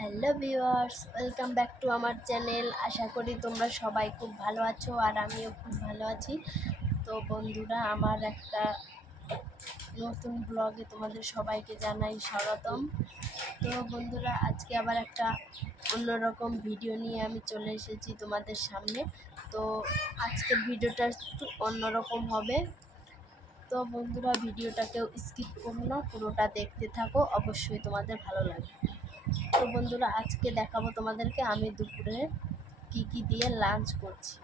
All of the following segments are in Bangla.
Hello viewers, welcome back to আমার চ্যানেল। আশা করি তোমরা সবাই খুব ভালো আছো আর আমিও খুব ভালো আছি। তো বন্ধুরা, আমার একটা নতুন ব্লগে তোমাদের সবাইকে জানাই স্বাগতম। তো বন্ধুরা, আজকে আবার একটা অন্যরকম ভিডিও নিয়ে আমি চলে এসেছি তোমাদের সামনে। তো আজকের ভিডিওটা একটু অন্যরকম হবে। তো বন্ধুরা, ভিডিওটা কেউ স্কিপ করো না, পুরোটা দেখতে থাকো, অবশ্যই তোমাদের ভালো লাগবে। তো বন্ধুরা, আজকে দেখাবো তোমাদেরকে আমি দুপুরে কি কি দিয়ে লাঞ্চ করছি।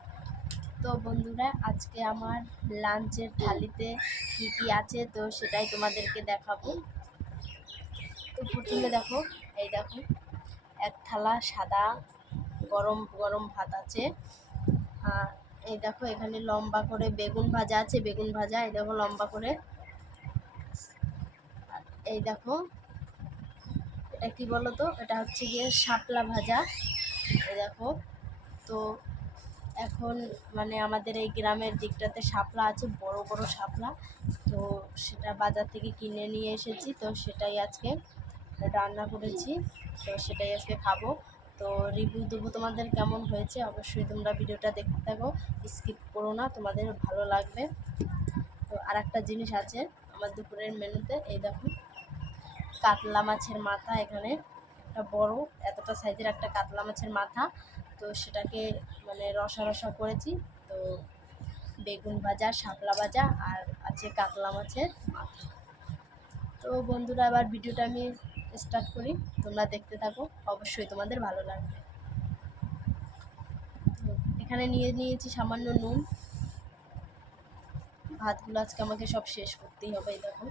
তো বন্ধুরা, আজকে আমার লাঞ্চের থালিতে কি কি আছে, তো সেটাই তোমাদেরকে দেখাবো। তো প্রথমে দেখো, এই দেখো, এক থালা সাদা গরম গরম ভাত আছে। এই দেখো, এখানে লম্বা করে বেগুন ভাজা আছে, বেগুন ভাজা, এই দেখো লম্বা করে। এই দেখো এটা কি বলো তো এটা হচ্ছে গিয়ে শাপলা ভাজা। দেখো। তো এখন মানে আমাদের এই গ্রামের দিকটাতে শাপলা আছে, বড় বড় শাপলা। তো সেটা বাজার থেকে কিনে নিয়ে এসেছি। তো সেটাই আজকে রান্না করেছি। তো সেটাই আজকে খাব। তো রিভিউ দেবো তোমাদের কেমন হয়েছে? অবশ্যই তোমরা ভিডিওটা দেখতে থাকো। স্কিপ করো না, তোমাদের ভালো লাগবে। তো আর একটা জিনিস আছে আমার দুপুরের মেনুতে এই দেখো। কাতলা মাছের মাথা এখানে। একটা বড়, এতটা সাইজের একটা কাতলা মাছের মাথা। তো সেটাকে মানে রসা রসা করেছি। তো বেগুন ভাজা, শাপলা ভাজা আর আছে কাতলা মাছের মাথা। তো বন্ধুরা আবার ভিডিওটা আমি স্টার্ট করি। তোমরা দেখতে থাকো। অবশ্যই তোমাদের ভালো লাগবে। এখানে নিয়ে নিয়েছি সামান্য নুন। ভাতগুলো আজকে আমাকে সব শেষ করতেই হবে দেখো।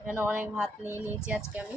এখানে অনেক ভাত নিয়ে নিয়েছি আজকে আমি।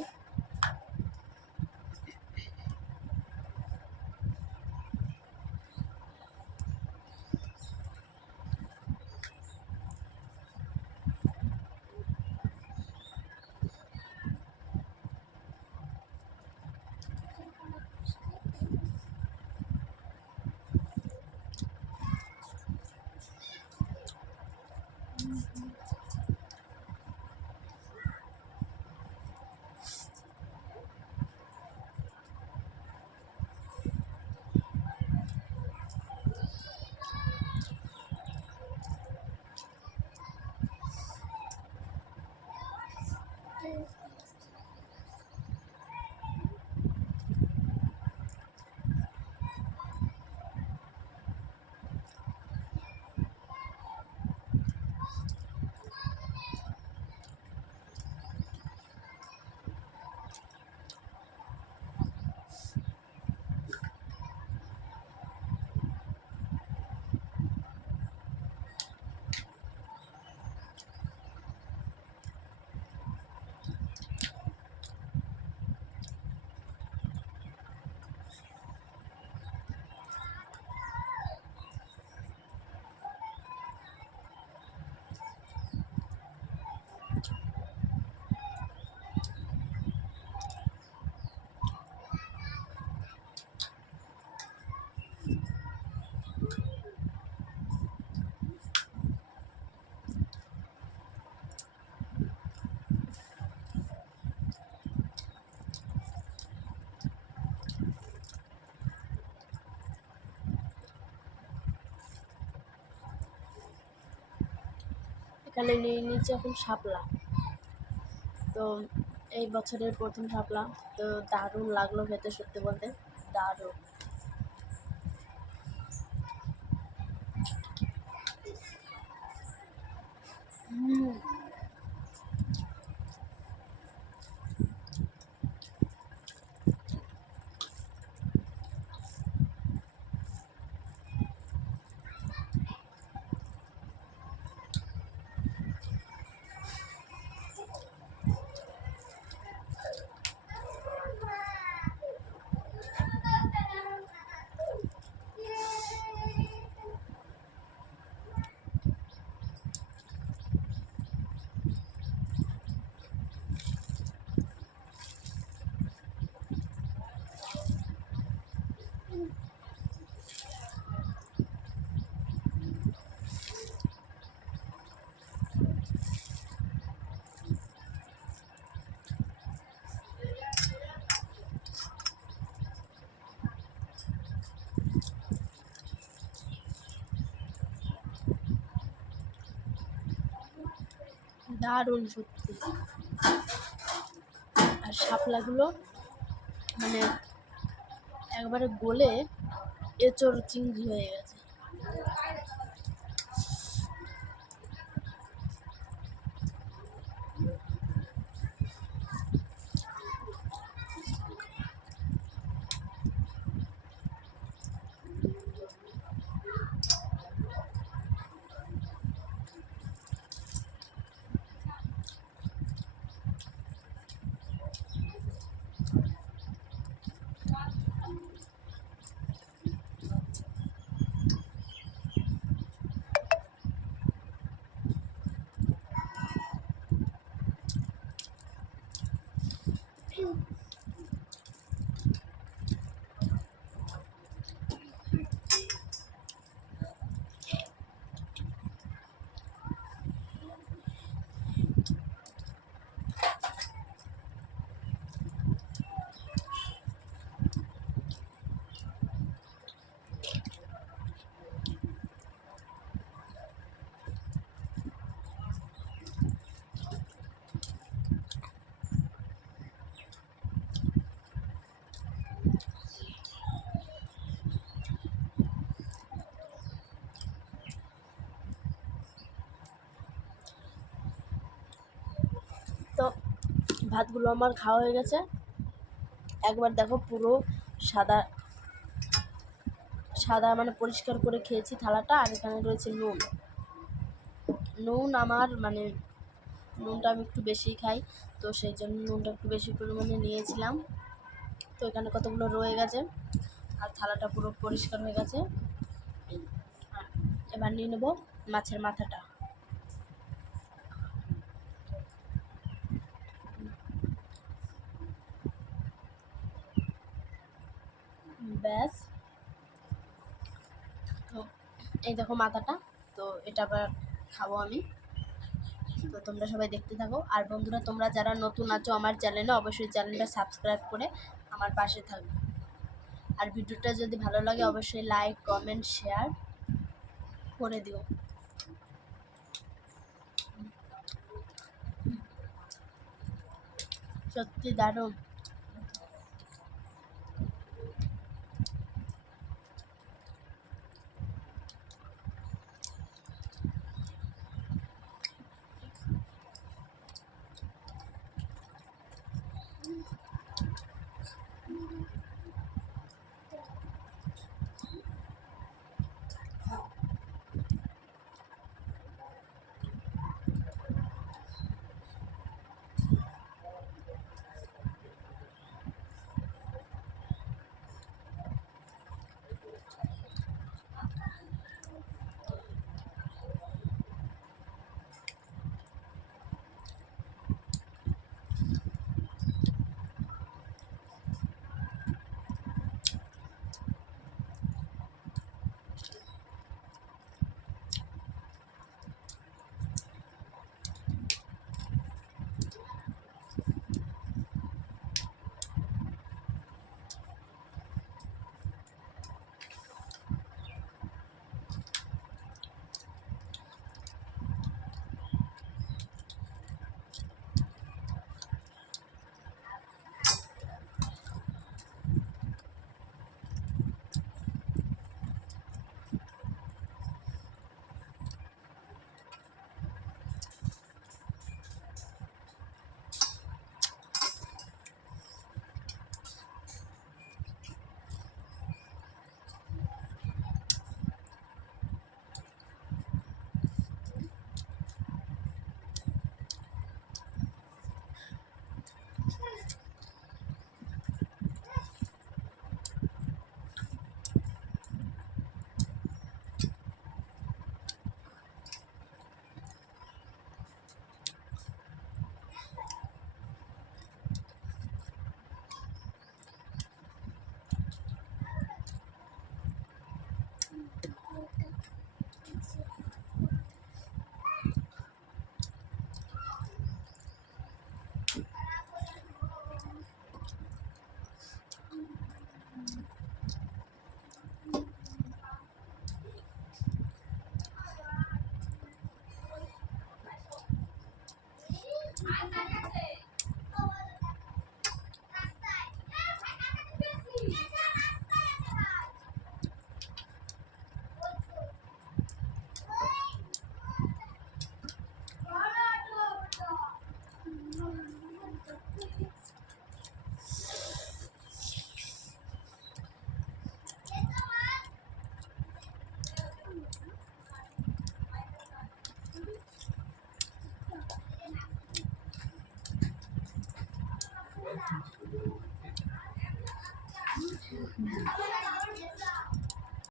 এখানে নিয়ে নিয়েছি এখন শাপলা। তো এই বছরের প্রথম শাপলা। তো দারুণ লাগল খেতে সত্যি বলতে। দারুণ। হুম। দারুণ সত্যি। আর শাপলাগুলো মানে একবারে গলে এচড় চিংড়ি হয়ে গেছে তো ভাতগুলো আমার খাওয়া হয়ে গেছে। একবার দেখো পুরো সাদা সাদা মানে পরিষ্কার করে খেয়েছি থালাটা, আর এখানে রয়েছে নুন। নুন আমার মানে নুনটা আমি একটু বেশি খাই, তো সেই জন্য নুনটা একটু বেশি পরিমাণে নিয়েছিলাম। তো এখানে কতগুলো রয়ে গেছে, আর থালাটা পুরো পরিষ্কার হয়ে গেছে। এবার নিয়ে নেব মাছের মাথাটা ব্যাস তো এই দেখো মাথাটা, তো এটা আবার খাব আমি। তো তোমরা সবাই দেখতে থাকো। আর বন্ধুরা, তোমরা যারা নতুন আছো আমার চ্যানেলে, অবশ্যই চ্যানেলটা সাবস্ক্রাইব করে আমার পাশে থাকবে আর ভিডিওটা যদি ভালো লাগে, অবশ্যই লাইক, কমেন্ট, শেয়ার করে দিও। সত্যি দারুণ।